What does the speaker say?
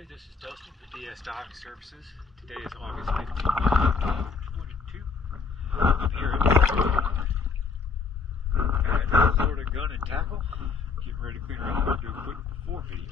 guys, this is Dustin for DS Diving Services. Today is August 15th, 2022. I'm here at Florida Gun and Tackle. Getting ready to clean her up and do a quick before video.